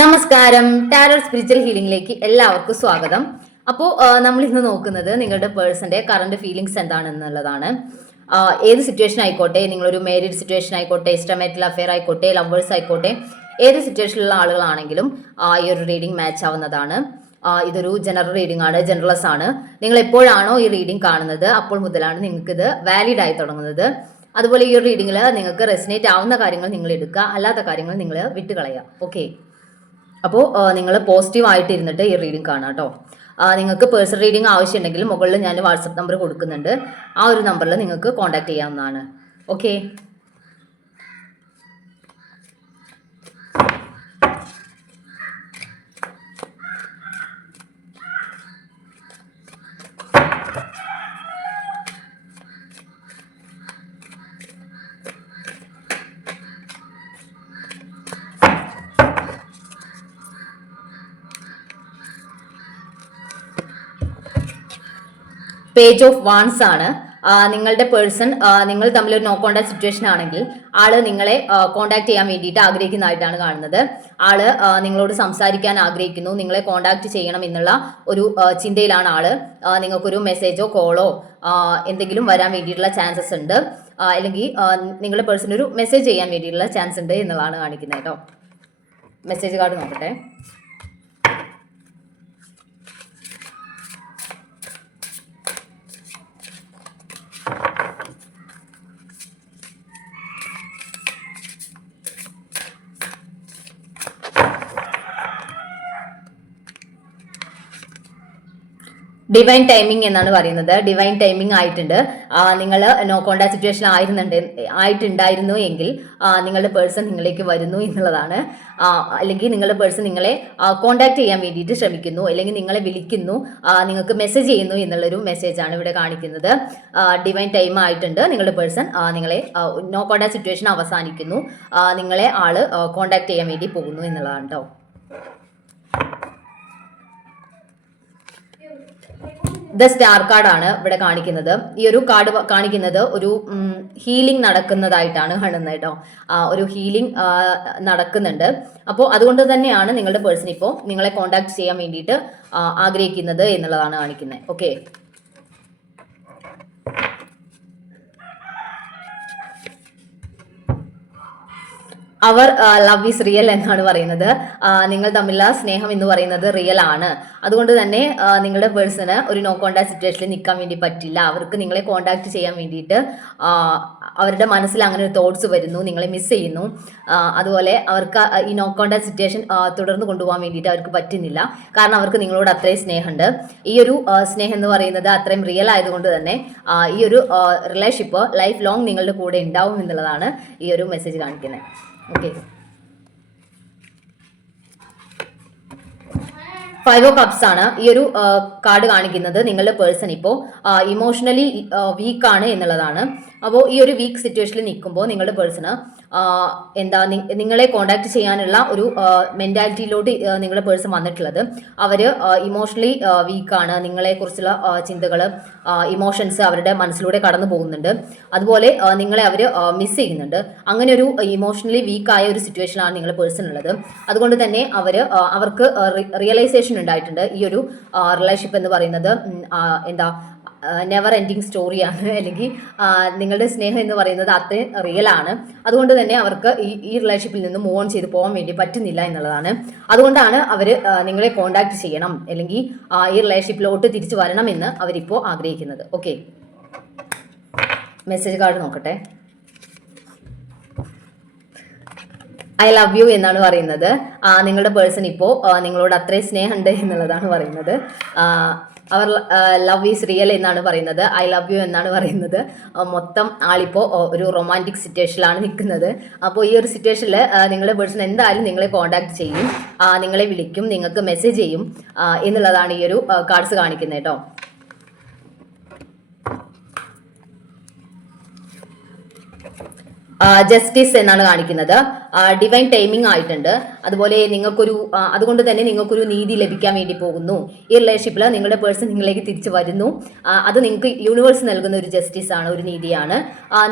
നമസ്കാരം. Tarot spiritual ഹീലിംഗിലേക്ക് എല്ലാവർക്കും സ്വാഗതം. അപ്പോൾ നമ്മൾ ഇന്ന് നോക്കുന്നത് നിങ്ങളുടെ പേഴ്സന്റെ കറന്റ് ഫീലിംഗ്സ് എന്താണെന്നുള്ളതാണ്. ഏത് സിറ്റുവേഷൻ ആയിക്കോട്ടെ, നിങ്ങളൊരു മാരീഡ് സിറ്റുവേഷൻ ആയിക്കോട്ടെ, എക്സ്ട്രാമേറ്റൽ അഫെയർ ആയിക്കോട്ടെ, ലവേഴ്സ് ആയിക്കോട്ടെ, ഏത് സിറ്റുവേഷനിലുള്ള ആളുകളാണെങ്കിലും ഈ ഒരു റീഡിംഗ് മാച്ച് ആവുന്നതാണ്. ഇതൊരു ജനറൽ റീഡിംഗ് ആണ്, ജനറൽസ് ആണ്. നിങ്ങൾ എപ്പോഴാണോ ഈ റീഡിംഗ് കാണുന്നത് അപ്പോൾ മുതലാണ് നിങ്ങൾക്ക് ഇത് വാലിഡ് ആയി തുടങ്ങുന്നത്. അതുപോലെ ഈ ഒരു റീഡിങ്ങിൽ നിങ്ങൾക്ക് റെസിനേറ്റ് ആവുന്ന കാര്യങ്ങൾ നിങ്ങൾ എടുക്കുക, അല്ലാത്ത കാര്യങ്ങൾ നിങ്ങൾ വിട്ടുകളയുക. ഓക്കെ, അപ്പോൾ നിങ്ങൾ പോസിറ്റീവ് ആയിട്ട് ഇരുന്നിട്ട് ഈ റീഡിംഗ് കാണാം കേട്ടോ. നിങ്ങൾക്ക് പേഴ്സണൽ റീഡിംഗ് ആവശ്യമുണ്ടെങ്കിൽ മുകളിൽ ഞാൻ വാട്സപ്പ് നമ്പർ കൊടുക്കുന്നുണ്ട്. ആ ഒരു നമ്പറിൽ നിങ്ങൾക്ക് കോൺടാക്ട് ചെയ്യാവുന്നതാണ്. ഓക്കെ, പേജ് ഓഫ് വാൺസ് ആണ്. നിങ്ങളുടെ പേഴ്സൺ നിങ്ങൾ തമ്മിൽ ഒരു നോ കോണ്ടാക്ട് സിറ്റുവേഷൻ ആണെങ്കിൽ ആള് നിങ്ങളെ കോണ്ടാക്ട് ചെയ്യാൻ വേണ്ടിയിട്ട് ആഗ്രഹിക്കുന്നതായിട്ടാണ് കാണുന്നത്. ആള് നിങ്ങളോട് സംസാരിക്കാൻ ആഗ്രഹിക്കുന്നു, നിങ്ങളെ കോണ്ടാക്ട് ചെയ്യണം എന്നുള്ള ഒരു ചിന്തയിലാണ് ആള്. നിങ്ങൾക്കൊരു മെസ്സേജോ കോളോ എന്തെങ്കിലും വരാൻ വേണ്ടിയിട്ടുള്ള ചാൻസസ് ഉണ്ട്, അല്ലെങ്കിൽ നിങ്ങളുടെ പേഴ്സൺ ഒരു മെസ്സേജ് ചെയ്യാൻ വേണ്ടിയിട്ടുള്ള ചാൻസ് ഉണ്ട് എന്നുള്ളതാണ് കാണിക്കുന്നത് കേട്ടോ. മെസ്സേജ് കാർഡ് നോക്കട്ടെ. ഡിവൈൻ ടൈമിംഗ് എന്നാണ് പറയുന്നത്. ഡിവൈൻ ടൈമിംഗ് ആയിട്ടുണ്ട്. നിങ്ങൾ നോ കോണ്ടാക്ട് സിറ്റുവേഷൻ ആയിട്ടുണ്ടായിരുന്നു എങ്കിൽ നിങ്ങളുടെ പേഴ്സൺ നിങ്ങളിലേക്ക് വരുന്നു എന്നുള്ളതാണ്. അല്ലെങ്കിൽ നിങ്ങളുടെ പേഴ്സൺ നിങ്ങളെ കോണ്ടാക്ട് ചെയ്യാൻ വേണ്ടിയിട്ട് ശ്രമിക്കുന്നു, അല്ലെങ്കിൽ നിങ്ങളെ വിളിക്കുന്നു, നിങ്ങൾക്ക് മെസ്സേജ് ചെയ്യുന്നു എന്നുള്ളൊരു മെസ്സേജാണ് ഇവിടെ കാണിക്കുന്നത്. ഡിവൈൻ ടൈം ആയിട്ടുണ്ട്. നിങ്ങളുടെ പേഴ്സൺ നിങ്ങളെ നോ കോണ്ടാക്ട് സിറ്റുവേഷൻ അവസാനിക്കുന്നു, നിങ്ങളെ ആള് കോണ്ടാക്ട് ചെയ്യാൻ വേണ്ടി പോകുന്നു എന്നുള്ളതാണ് കേട്ടോ. ദ സ്റ്റാർ കാർഡാണ് ഇവിടെ കാണിക്കുന്നത്. ഈ ഒരു കാർഡ് കാണിക്കുന്നത് ഒരു ഹീലിംഗ് നടക്കുന്നതായിട്ടാണ് കാണുന്നത് കേട്ടോ. ഒരു ഹീലിംഗ് നടക്കുന്നുണ്ട്. അപ്പോൾ അതുകൊണ്ട് തന്നെയാണ് നിങ്ങളുടെ പേഴ്സൺ ഇപ്പോൾ നിങ്ങളെ കോണ്ടാക്ട് ചെയ്യാൻ വേണ്ടിയിട്ട് ആഗ്രഹിക്കുന്നത് എന്നുള്ളതാണ് കാണിക്കുന്നത്. ഓക്കെ, അവർ ലവ് ഈസ് റിയൽ എന്നാണ് പറയുന്നത്. നിങ്ങൾ തമ്മിലുള്ള സ്നേഹം എന്ന് പറയുന്നത് റിയൽ ആണ്. അതുകൊണ്ട് തന്നെ നിങ്ങളുടെ പേഴ്സണ് ഒരു നോ കോണ്ടാക്ട് സിറ്റുവേഷനിൽ നിൽക്കാൻ വേണ്ടി പറ്റില്ല. അവർക്ക് നിങ്ങളെ കോണ്ടാക്ട് ചെയ്യാൻ വേണ്ടിയിട്ട് അവരുടെ മനസ്സിൽ അങ്ങനെ ഒരു തോട്ട്സ് വരുന്നു, നിങ്ങളെ മിസ് ചെയ്യുന്നു. അതുപോലെ അവർക്ക് ഈ നോ കോണ്ടാക്ട് സിറ്റുവേഷൻ തുടർന്ന് കൊണ്ടുപോകാൻ വേണ്ടിയിട്ട് അവർക്ക് പറ്റുന്നില്ല. കാരണം അവർക്ക് നിങ്ങളോട് അത്രയും സ്നേഹമുണ്ട്. ഈ ഒരു സ്നേഹം എന്ന് പറയുന്നത് അത്രയും റിയൽ ആയതുകൊണ്ട് തന്നെ ഈ ഒരു റിലേഷൻഷിപ്പ് ലൈഫ് ലോങ് നിങ്ങളുടെ കൂടെ ഉണ്ടാവും എന്നുള്ളതാണ് ഈ ഒരു മെസ്സേജ് കാണിക്കുന്നത്. ഓക്കെ, 5 ഓഫ് കപ്സ് ആണ് ഈ ഒരു കാർഡ് കാണിക്കുന്നത്. നിങ്ങളുടെ പേഴ്സൺ ഇപ്പോൾ ഇമോഷണലി വീക്കാണ് എന്നുള്ളതാണ്. അപ്പോൾ ഈ ഒരു വീക്ക് സിറ്റുവേഷനിൽ നിൽക്കുമ്പോൾ നിങ്ങളുടെ പേഴ്സണ് നിങ്ങളെ കോണ്ടാക്ട് ചെയ്യാനുള്ള ഒരു മെന്റാലിറ്റിയിലോട്ട് നിങ്ങളുടെ പേഴ്സൺ വന്നിട്ടുള്ളത്. അവർ ഇമോഷണലി വീക്കാണ്. നിങ്ങളെക്കുറിച്ചുള്ള ചിന്തകൾ, ഇമോഷൻസ് അവരുടെ മനസ്സിലൂടെ കടന്നു പോകുന്നുണ്ട്. അതുപോലെ നിങ്ങളെ അവർ മിസ് ചെയ്യുന്നുണ്ട്. അങ്ങനെ ഒരു ഇമോഷണലി വീക്കായ ഒരു സിറ്റുവേഷനാണ് നിങ്ങളുടെ പേഴ്സൺ ഉള്ളത്. അതുകൊണ്ട് തന്നെ അവർക്ക് റിയലൈസേഷൻ ഉണ്ടായിട്ടുണ്ട്. ഈ ഒരു റിലേഷൻഷിപ്പ് എന്ന് പറയുന്നത് നെവർ എൻഡിങ് സ്റ്റോറിയാണ്, അല്ലെങ്കിൽ നിങ്ങളുടെ സ്നേഹം എന്ന് പറയുന്നത് അത്രയും റിയൽ ആണ്. അതുകൊണ്ട് തന്നെ അവർക്ക് ഈ റിലേഷൻഷിപ്പിൽ നിന്ന് മൂവ് ഓൺ ചെയ്ത് പോകാൻ വേണ്ടി പറ്റുന്നില്ല എന്നുള്ളതാണ്. അതുകൊണ്ടാണ് അവർ നിങ്ങളെ കോണ്ടാക്ട് ചെയ്യണം, അല്ലെങ്കിൽ ഈ റിലേഷൻഷിപ്പിലോട്ട് തിരിച്ചു വരണം എന്ന് അവരിപ്പോൾ ആഗ്രഹിക്കുന്നത്. ഓക്കെ, മെസ്സേജ് കാർഡ് നോക്കട്ടെ. ഐ ലവ് യു എന്നാണ് പറയുന്നത്. നിങ്ങളുടെ പേഴ്സൺ ഇപ്പോൾ നിങ്ങളോട് അത്രയും സ്നേഹമുണ്ട് എന്നുള്ളതാണ് പറയുന്നത്. അവർ ലവ് ഈസ് റിയൽ എന്നാണ് പറയുന്നത്. ഐ ലവ് യു എന്നാണ് പറയുന്നത്. മൊത്തം ആളിപ്പോൾ ഒരു റൊമാൻറ്റിക് സിറ്റുവേഷനിലാണ് നിൽക്കുന്നത്. അപ്പോൾ ഈ ഒരു സിറ്റുവേഷനിൽ നിങ്ങളുടെ പേഴ്സൺ എന്തായാലും നിങ്ങളെ കോണ്ടാക്ട് ചെയ്യും, നിങ്ങളെ വിളിക്കും, നിങ്ങൾക്ക് മെസ്സേജ് ചെയ്യും എന്നുള്ളതാണ് ഈ ഒരു കാർഡ്സ് കാണിക്കുന്നത് കേട്ടോ. ജസ്റ്റിസ് എന്നാണ് കാണിക്കുന്നത്. ഡിവൈൻ ടൈമിംഗ് ആയിട്ടുണ്ട്. അതുപോലെ നിങ്ങൾക്കൊരു അതുകൊണ്ട് തന്നെ നിങ്ങൾക്കൊരു നീതി ലഭിക്കാൻ വേണ്ടി പോകുന്നു. ഈ റിലേഷൻഷിപ്പിൽ നിങ്ങളുടെ പേഴ്സൺ നിങ്ങളിലേക്ക് തിരിച്ചു വരുന്നു. അത് നിങ്ങൾക്ക് യൂണിവേഴ്സ് നൽകുന്ന ഒരു ജസ്റ്റിസ് ആണ്, ഒരു നീതിയാണ്.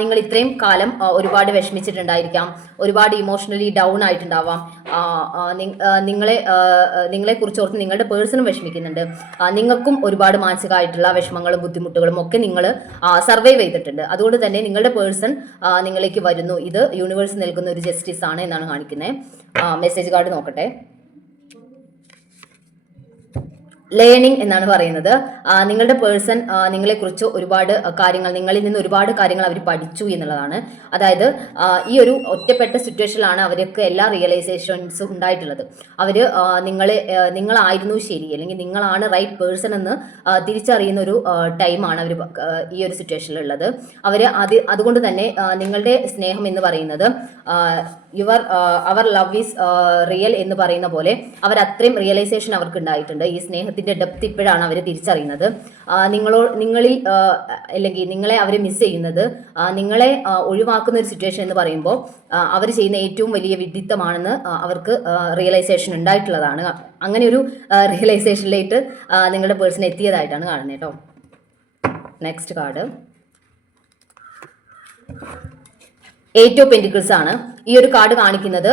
നിങ്ങൾ ഇത്രയും കാലം ഒരുപാട് വിഷമിച്ചിട്ടുണ്ടായിരിക്കാം, ഒരുപാട് ഇമോഷണലി ഡൗൺ ആയിട്ടുണ്ടാവാം. നിങ്ങളെ കുറിച്ചോർത്ത് നിങ്ങളുടെ പേഴ്സണും വിഷമിക്കുന്നുണ്ട്. നിങ്ങൾക്കും ഒരുപാട് മാനസികമായിട്ടുള്ള വിഷമങ്ങളും ബുദ്ധിമുട്ടുകളും ഒക്കെ നിങ്ങൾ സർവൈവ് ചെയ്തിട്ടുണ്ട്. അതുകൊണ്ട് തന്നെ നിങ്ങളുടെ പേഴ്സൺ നിങ്ങളിലേക്ക് വരുന്നു. ഇത് യൂണിവേഴ്സ് നൽകുന്ന ഒരു ജസ്റ്റിസ് ആണ് എന്നാണ് കാണിക്കുന്നത്. മെസ്സേജ് കാർഡ് നോക്കട്ടെ. ലേണിംഗ് എന്നാണ് പറയുന്നത്. നിങ്ങളുടെ പേഴ്സൺ നിങ്ങളെക്കുറിച്ച് ഒരുപാട് കാര്യങ്ങൾ, നിങ്ങളിൽ നിന്ന് ഒരുപാട് കാര്യങ്ങൾ അവർ പഠിച്ചു എന്നുള്ളതാണ്. അതായത് ഈ ഒരു ഒറ്റപ്പെട്ട സിറ്റുവേഷനിലാണ് അവർക്ക് എല്ലാ റിയലൈസേഷൻസും ഉണ്ടായിട്ടുള്ളത്. അവർ നിങ്ങളായിരുന്നു ശരി, അല്ലെങ്കിൽ നിങ്ങളാണ് റൈറ്റ് പേഴ്സൺ എന്ന് തിരിച്ചറിയുന്ന ഒരു ടൈമാണ് അവർ ഈ ഒരു സിറ്റുവേഷനിലുള്ളത്. അതുകൊണ്ട് തന്നെ നിങ്ങളുടെ സ്നേഹം എന്ന് പറയുന്നത് അവർ ലവ് ഈസ് റിയൽ എന്ന് പറയുന്ന പോലെ അവർ അത്രയും റിയലൈസേഷൻ അവർക്ക് ഉണ്ടായിട്ടുണ്ട്. ഈ സ്നേഹത്തിന്റെ ഡെപ്ത് ഇപ്പോഴാണ് അവർ തിരിച്ചറിയുന്നത്. നിങ്ങളിൽ അല്ലെങ്കിൽ നിങ്ങളെ അവർ മിസ് ചെയ്യുന്നത്, നിങ്ങളെ ഒഴിവാക്കുന്ന ഒരു സിറ്റുവേഷൻ എന്ന് പറയുമ്പോൾ അവർ ചെയ്യുന്ന ഏറ്റവും വലിയ വിഡിത്തമാണെന്ന് അവർക്ക് റിയലൈസേഷൻ ഉണ്ടായിട്ടുള്ളതാണ്. അങ്ങനെ ഒരു റിയലൈസേഷനിലേക്ക് നിങ്ങളുടെ പേഴ്സൺ എത്തിയതായിട്ടാണ് കാണുന്നത് കേട്ടോ. Next card eight of pentacles ആണ്. ഈ ഒരു കാർഡ് കാണിക്കുന്നത്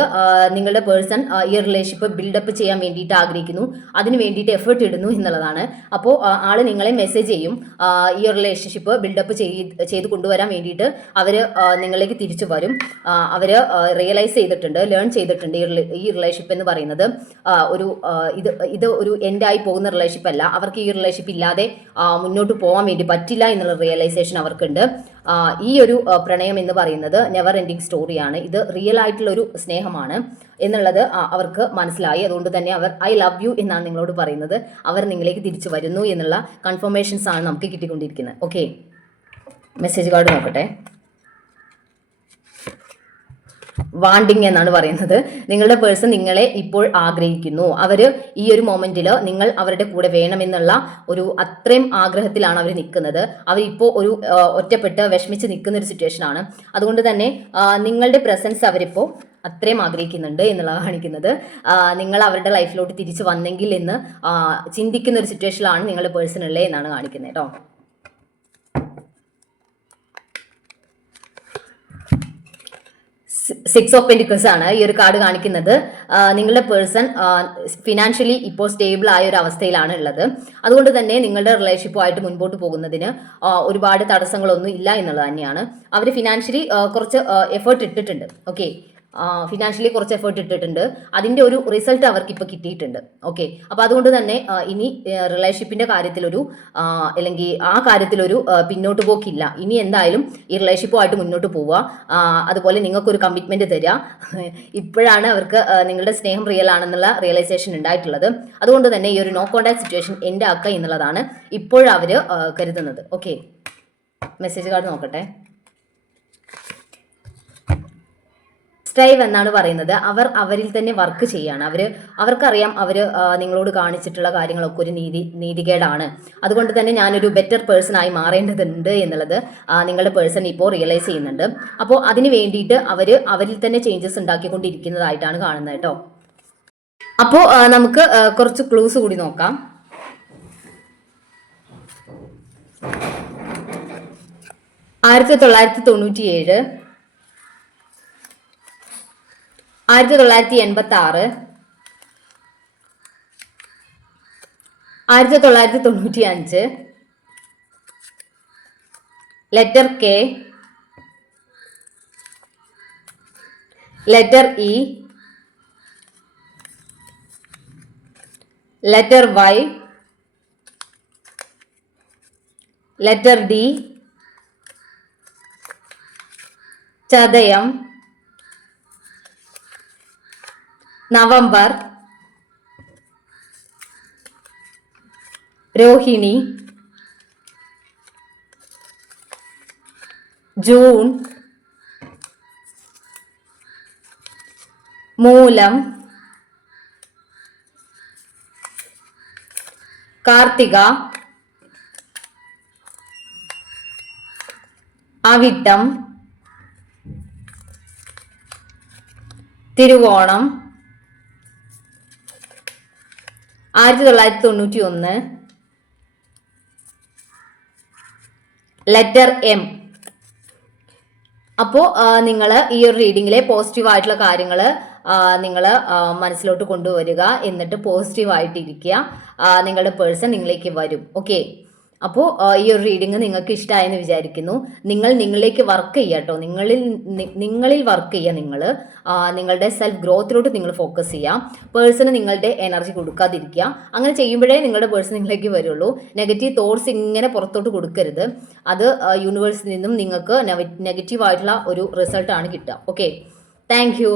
നിങ്ങളുടെ പേഴ്സൺ ഈ റിലേഷൻഷിപ്പ് ബിൽഡപ്പ് ചെയ്യാൻ വേണ്ടിയിട്ട് ആഗ്രഹിക്കുന്നു, അതിന് വേണ്ടിയിട്ട് എഫേർട്ട് ഇടുന്നു എന്നുള്ളതാണ്. അപ്പോൾ ആള് നിങ്ങളെ മെസ്സേജ് ചെയ്യും. ഈ റിലേഷൻഷിപ്പ് ബിൽഡപ്പ് ചെയ്ത് കൊണ്ടുവരാൻ വേണ്ടിയിട്ട് അവർ നിങ്ങളിലേക്ക് തിരിച്ചു വരും. അവർ റിയലൈസ് ചെയ്തിട്ടുണ്ട്, ലേൺ ചെയ്തിട്ടുണ്ട് ഈ റിലേഷൻഷിപ്പ് എന്ന് പറയുന്നത് ഇത് ഒരു എൻഡായി പോകുന്ന റിലേഷൻഷിപ്പ് അല്ല. അവർക്ക് ഈ റിലേഷൻഷിപ്പ് ഇല്ലാതെ മുന്നോട്ട് പോകാൻ വേണ്ടി പറ്റില്ല എന്നുള്ള റിയലൈസേഷൻ അവർക്കുണ്ട്. ഈ ഒരു പ്രണയം എന്ന് പറയുന്നത് നെവർ എൻഡിങ് സ്റ്റോറിയാണ്. ഇത് റിയൽ ആയിട്ടുള്ള ഒരു സ്നേഹമാണ് എന്നുള്ളത് അവർക്ക് മനസ്സിലായി. അതുകൊണ്ട് തന്നെ അവർ ഐ ലവ് യു എന്നാണ് നിങ്ങളോട് പറയുന്നത്. അവർ നിങ്ങളിലേക്ക് തിരിച്ചു വരുന്നു എന്നുള്ള കൺഫർമേഷൻസ് ആണ് നമുക്ക് കിട്ടിക്കൊണ്ടിരിക്കുന്നത്. ഓക്കെ, മെസ്സേജ് കാർഡ് നോക്കട്ടെ. വാണ്ടിങ് എന്നാണ് പറയുന്നത്. നിങ്ങളുടെ പേഴ്സൺ നിങ്ങളെ ഇപ്പോൾ ആഗ്രഹിക്കുന്നു. അവർ ഈ ഒരു മൊമെന്റിൽ നിങ്ങൾ അവരുടെ കൂടെ വേണമെന്നുള്ള ഒരു അത്രയും ആഗ്രഹത്തിലാണ് അവർ നിൽക്കുന്നത്. അവരിപ്പോൾ ഒരു ഒറ്റപ്പെട്ട് വിഷമിച്ച് നിൽക്കുന്ന ഒരു സിറ്റുവേഷൻ ആണ്. അതുകൊണ്ട് തന്നെ നിങ്ങളുടെ പ്രസൻസ് അവരിപ്പോൾ അത്രയും ആഗ്രഹിക്കുന്നുണ്ട് എന്നുള്ളതാണ് കാണിക്കുന്നത്. നിങ്ങൾ അവരുടെ ലൈഫിലോട്ട് തിരിച്ചു വന്നെങ്കിൽ എന്ന് ചിന്തിക്കുന്ന ഒരു സിറ്റുവേഷനിലാണ് നിങ്ങളുടെ പേഴ്സൺ ഉള്ളത് എന്നാണ് കാണിക്കുന്നത് കേട്ടോ. സിക്സ് ഓഫ് പെന്റിക്കിൾസ് ആണ് ഈ ഒരു കാർഡ് കാണിക്കുന്നത്. നിങ്ങളുടെ പേഴ്സൺ ഫിനാൻഷ്യലി ഇപ്പോൾ സ്റ്റേബിൾ ആയ ഒരു അവസ്ഥയിലാണ് ഉള്ളത്. അതുകൊണ്ട് തന്നെ നിങ്ങളുടെ റിലേഷൻഷിപ്പുമായിട്ട് മുൻപോട്ട് പോകുന്നതിന് ഒരുപാട് തടസ്സങ്ങളൊന്നും ഇല്ല എന്നുള്ളത് തന്നെയാണ്. അവർ ഫിനാൻഷ്യലി കുറച്ച് എഫേർട്ട് ഇട്ടിട്ടുണ്ട്. ഓക്കെ, ഫിനാൻഷ്യലി കുറച്ച് എഫേർട്ട് ഇട്ടിട്ടുണ്ട്. അതിൻ്റെ ഒരു റിസൾട്ട് അവർക്ക് ഇപ്പോൾ കിട്ടിയിട്ടുണ്ട്. ഓക്കെ, അപ്പോൾ അതുകൊണ്ട് തന്നെ ഇനി റിലേഷൻഷിപ്പിൻ്റെ കാര്യത്തിലൊരു അല്ലെങ്കിൽ ആ കാര്യത്തിലൊരു പിന്നോട്ട് പോക്കില്ല. ഇനി എന്തായാലും ഈ റിലേഷൻഷിപ്പുമായിട്ട് മുന്നോട്ട് പോവുക. അതുപോലെ നിങ്ങൾക്കൊരു കമ്മിറ്റ്മെൻറ്റ് തരിക. ഇപ്പോഴാണ് അവർക്ക് നിങ്ങളുടെ സ്നേഹം റിയൽ ആണെന്നുള്ള റിയലൈസേഷൻ ഉണ്ടായിട്ടുള്ളത്. അതുകൊണ്ട് തന്നെ ഈ ഒരു നോ കോൺടാക്ട് സിറ്റുവേഷൻ എൻ്റെ ആക്കുക എന്നുള്ളതാണ് ഇപ്പോഴവർ കരുതുന്നത്. ഓക്കെ, മെസ്സേജ് കാർഡ് നോക്കട്ടെ. സ്ട്രൈവ് എന്നാണ് പറയുന്നത്. അവരിൽ തന്നെ വർക്ക് ചെയ്യാണ്. അവർക്കറിയാം നിങ്ങളോട് കാണിച്ചിട്ടുള്ള കാര്യങ്ങളൊക്കെ ഒരു നീതികേടാണ്. അതുകൊണ്ട് തന്നെ ഞാനൊരു ബെറ്റർ പേഴ്സൺ ആയി മാറേണ്ടതുണ്ട് എന്നുള്ളത് നിങ്ങളുടെ പേഴ്സൺ ഇപ്പോൾ റിയലൈസ് ചെയ്യുന്നുണ്ട്. അപ്പോൾ അതിന് വേണ്ടിയിട്ട് അവരിൽ തന്നെ ചേഞ്ചസ് ഉണ്ടാക്കിക്കൊണ്ടിരിക്കുന്നതായിട്ടാണ് കാണുന്നത് കേട്ടോ. അപ്പോൾ നമുക്ക് കുറച്ച് ക്ലൂസ് കൂടി നോക്കാം. ആയിരത്തി 1997, 1986, 1995, letter K, letter E, letter Y, letter D, ചതയം, നവംബർ, രോഹിണി, ജൂൺ, മൂലം, കാർത്തിക, അവിട്ടം, തിരുവോണം 1991, ലെറ്റർ എം. അപ്പോൾ നിങ്ങൾ ഈ ഒരു റീഡിങ്ങിലെ പോസിറ്റീവ് ആയിട്ടുള്ള കാര്യങ്ങൾ നിങ്ങൾ മനസ്സിലോട്ട് കൊണ്ടുവരിക, എന്നിട്ട് പോസിറ്റീവ് ആയിട്ടിരിക്കുക. നിങ്ങളുടെ പേഴ്സൺ നിങ്ങളിലേക്ക് വരും. ഓക്കെ, അപ്പോൾ ഈ ഒരു റീഡിങ് നിങ്ങൾക്ക് ഇഷ്ടമായെന്ന് വിചാരിക്കുന്നു. നിങ്ങൾ നിങ്ങളിലേക്ക് വർക്ക് ചെയ്യുക കേട്ടോ. നിങ്ങളിൽ വർക്ക് ചെയ്യുക. നിങ്ങളുടെ സെൽഫ് ഗ്രോത്തിലോട്ട് നിങ്ങൾ ഫോക്കസ് ചെയ്യുക. പേഴ്സണ് നിങ്ങളുടെ എനർജി കൊടുക്കാതിരിക്കുക. അങ്ങനെ ചെയ്യുമ്പോഴേ നിങ്ങളുടെ പേഴ്സൺ നിങ്ങളിലേക്ക് വരുള്ളൂ. നെഗറ്റീവ് തോട്ട്സ് ഇങ്ങനെ പുറത്തോട്ട് കൊടുക്കരുത്. അത് യൂണിവേഴ്സിൽ നിന്നും നിങ്ങൾക്ക് നെഗറ്റീവ് ആയിട്ടുള്ള ഒരു റിസൾട്ടാണ് കിട്ടുക. Okay, thank you.